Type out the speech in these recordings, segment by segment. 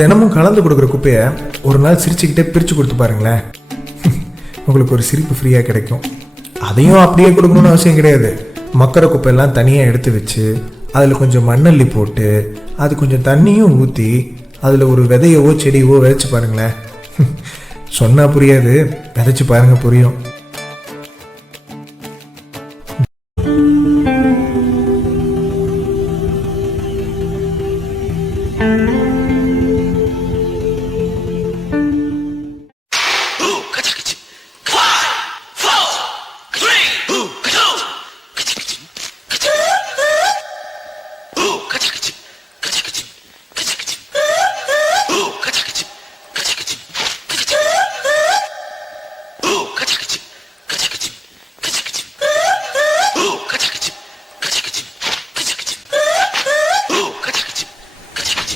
தினமும் கலந்து கொடுக்குற குப்பையை ஒரு நாள் சிரிச்சுக்கிட்டே பிரித்து கொடுத்து பாருங்களேன், உங்களுக்கு ஒரு சிரிப்பு ஃப்ரீயாக கிடைக்கும். அதையும் அப்படியே கொடுக்கணும்னு அவசியம் கிடையாது. மக்கிற குப்பையெல்லாம் தனியாக எடுத்து வச்சு அதில் கொஞ்சம் மண்ணள்ளி போட்டு அது கொஞ்சம் தண்ணியும் ஊற்றி அதில் ஒரு விதையவோ செடியவோ விதைச்சி பாருங்களேன். சொன்னால் புரியாது, விதைச்சி பாருங்கள் புரியும்.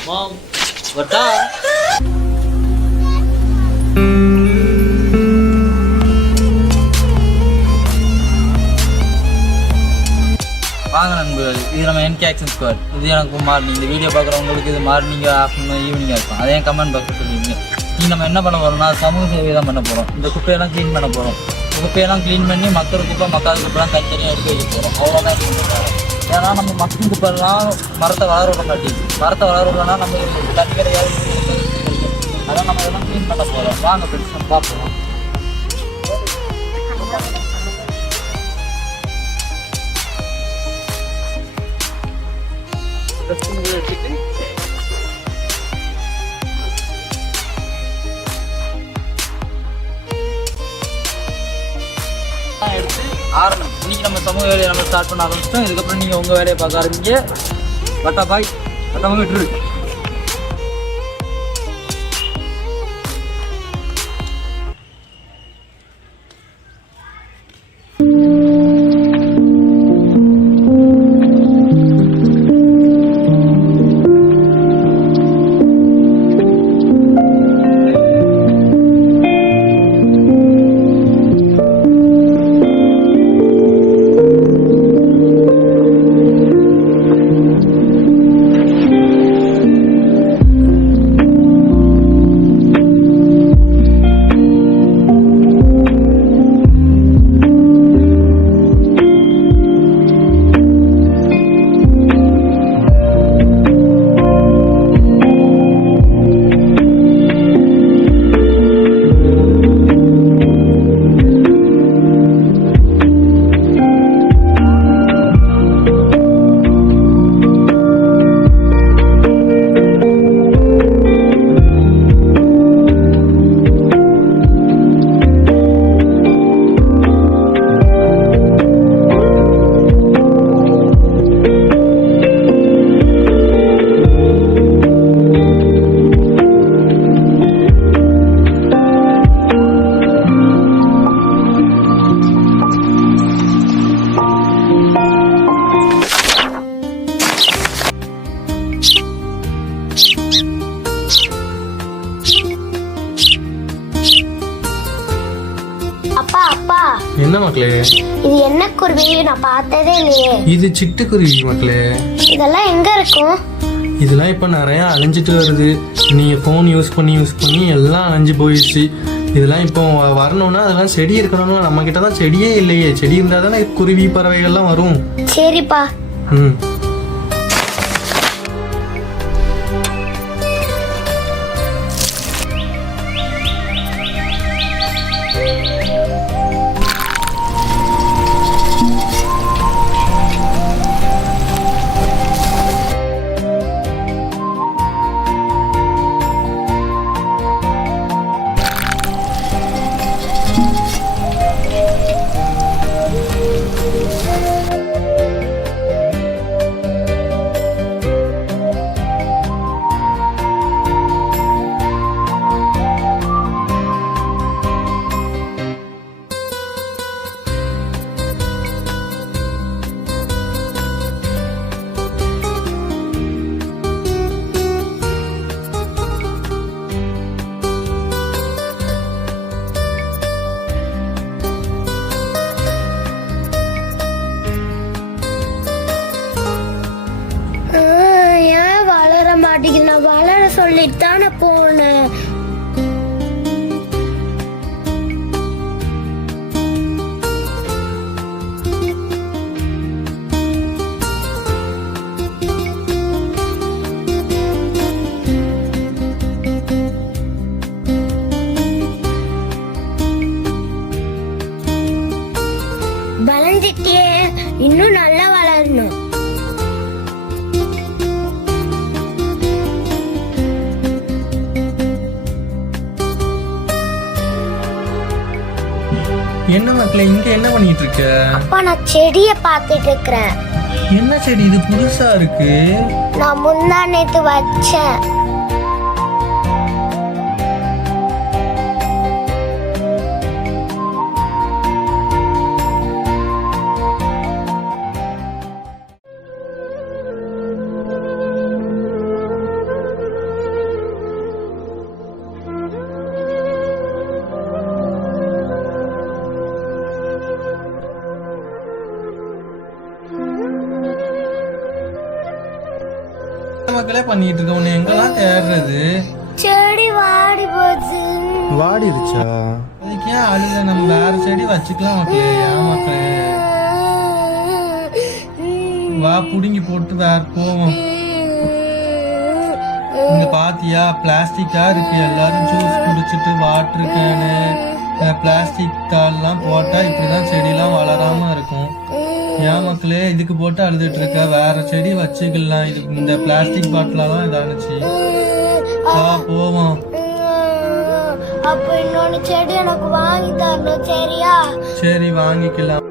Mom, what up? வாங்க நண்பர்கள், இது நம்ம NK Action Squad. இது எனக்கு மார்னிங். இந்த வீடியோ பார்க்குறவங்களுக்கு இது மார்னிங், ஆஃப்டர்நூன், ஈவினிங்காக இருக்கும். அதே கமெண்ட் பாக்ஸில் சொல்லிடுங்க. நீங்கள் நம்ம என்ன பண்ண போகிறோம்னா சமூக சேவை தான் பண்ண போகிறோம். இந்த குப்பையெல்லாம் க்ளீன் பண்ண போகிறோம். குப்பையெல்லாம் க்ளீன் பண்ணி மக்கள் குப்பை மக்காத குப்பைலாம் தனித்தனியாக எடுத்து வைக்க போகிறோம். அவ்வளோதான் பண்ணுறாங்க. ஏன்னா நம்ம மக்கள் குப்பைலாம் மரத்தை வளர விட மாட்டேங்குது. மரத்தை வளர விடனா நம்ம தண்ணி கிடையாது. அதான் நம்ம இதெல்லாம் க்ளீன் பண்ண போகிறோம். வாங்க ஃப்ரெண்ட்ஸ் பார்ப்போம். எடுத்துட்டு எடுத்து ஆரம்பம். இன்னைக்கு நம்ம சமூக வேலையை நம்ம ஸ்டார்ட் பண்ண ஆரம்பிச்சிட்டோம். இதுக்கப்புறம் நீங்கள் உங்கள் வேலையை பார்க்க ஆரம்பிங்க. பட்டா பாய் பட்டாமல் விட்டுரு. அப்பா அப்பா, என்ன மக்களே? இது என்ன குருவி? நான் பார்த்ததே இல்லையே. இது சிட்டுக்குருவி மக்களே. இதெல்லாம் எங்க இருக்கும்? இதெல்லாம் இப்போ நிறைய அழிஞ்சிட்டு வருது. நீங்கள் ஃபோன் யூஸ் பண்ணி எல்லாம் அழிஞ்சு போயிடுச்சு. இதெல்லாம் இப்போ வரணும்னா அதெல்லாம் செடி இருக்கணும்னா நம்ம கிட்ட தான் செடியே இல்லையே. செடி இருந்தால் தானே குருவி பறவைகள்லாம் வரும். சரிப்பா. ம் தானே போனேன். வளர்ந்துட்டே இன்னும் நல்லா வளரணும். என்ன மக்களே, இங்க என்ன பண்ணிட்டு இருக்க? அப்பா நான் செடிய பார்த்துட்டு இருக்கிறேன். என்ன செடி இது புதுசா இருக்கு? நான் முந்தா நேத்து வச்சேன். மக்களே பண்ணிட்டு இருக்க, உன்னை எங்கெல்லாம் தேடுறது? செடி வாடி போச்சு. வாடிடுச்சா? அதுக்கு ஏன் அழுத? நம்ம வேற செடி வச்சுக்கலாம் மக்களே. ஏன் மக்களே, வா புடுங்கி போட்டு வேற போவோம். இங்க பாத்தியா பிளாஸ்டிக்கா இருக்கு. எல்லாரும் ஜூஸ் குடிச்சிட்டு வாட்டர் கேனு பிளாஸ்டிக் தாள்லாம் போட்டா இப்படிதான் செடிலாம் வளராம இருக்கும். ஏன் மக்களே இதுக்கு போட்டு அழுதுட்டு இருக்க? வேற செடி வச்சுக்கலாம். இது இந்த பிளாஸ்டிக் பாட்டிலாம் இதானுச்சு. வா போவோம். அப்ப இன்னொன்னு செடி எனக்கு வாங்கி தரணும், சரியா? சரி வாங்கிக்கலாம்.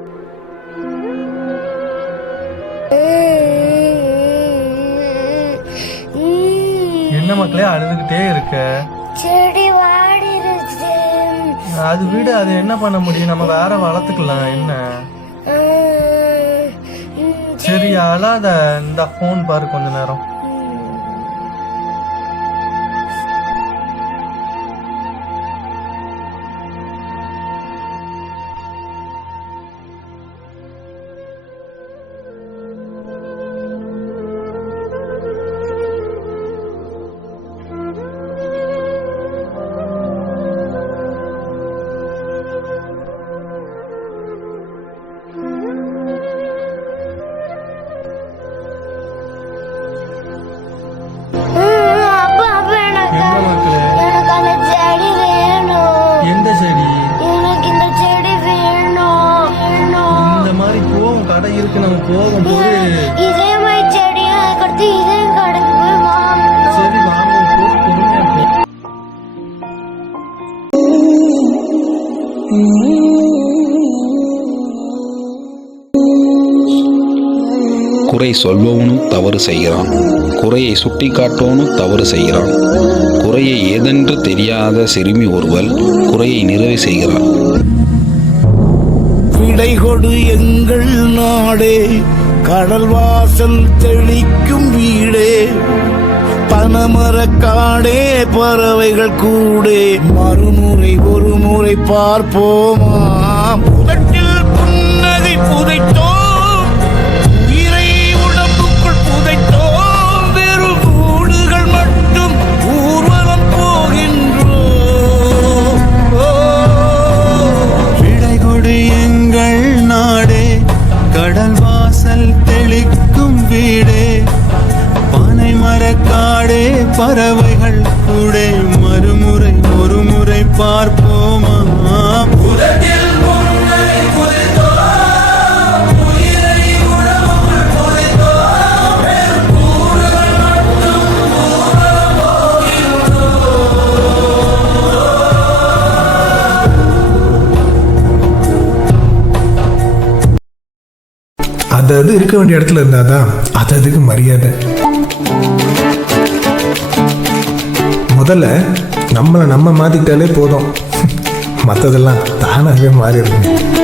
என்ன மக்களே அழுதுகிட்டே இருக்க? செடி வாடிருச்சு. அது விடு, அது என்ன பண்ண முடியும்? நம்ம வேற வளர்த்துக்கலாம். என்ன சரி அழாத. இந்த போன் பாரு கொஞ்ச நேரம். அப்பா அப்பா எனக்கு அந்த செடி வேணும். எந்த செடி? எனக்கு இந்த செடி வேணும். இந்த மாதிரி போவோம், கடை இருக்கு, நம்ம போவோம். இதே மாதிரி செடியா கட்டி இதே கடைக்கு போய் வாங்கணும். சரி வாங்க, பொறுமையா போ. குறை சொல்பவனும் தவறு செய்கிறான், குறையை சுட்டி காட்டுவனும் தவறு செய்கிறான். குறையை ஏதென்று தெரியாத சிறுமி ஒருவள் குறையை நிறைவு செய்கிறாள். விடை கொடு எங்கள் நாடே, கடல் வாசல் தெளிக்கும் வீடே, பனமரக்காடே, பறவைகள் கூடே, மறுமுறை ஒரு முறை பார்ப்போமா. புதட்டில் புன்னகை புதைத்தோம், உயிரை உடம்புக்குள் புதைத்தோம், வெறும் கூடுகள் மட்டும் ஊர்வலம் போகின்றோம். விடை கொடு எங்கள் நாடே, கடல் வாசல் தெளிக்கும் வீடே, பனை மரக்காடே, பறவைகள் கூடே, மறுமுறை ஒரு முறை பார்ப்போமா. அது இருக்க வேண்டிய இடத்துல இருந்தாதான் அதுக்கு மரியாதை. முதல்ல நம்மளை நம்ம மாத்திக்கிட்டாலே போதும், மற்றதெல்லாம் தானாகவே மாறிடுங்க.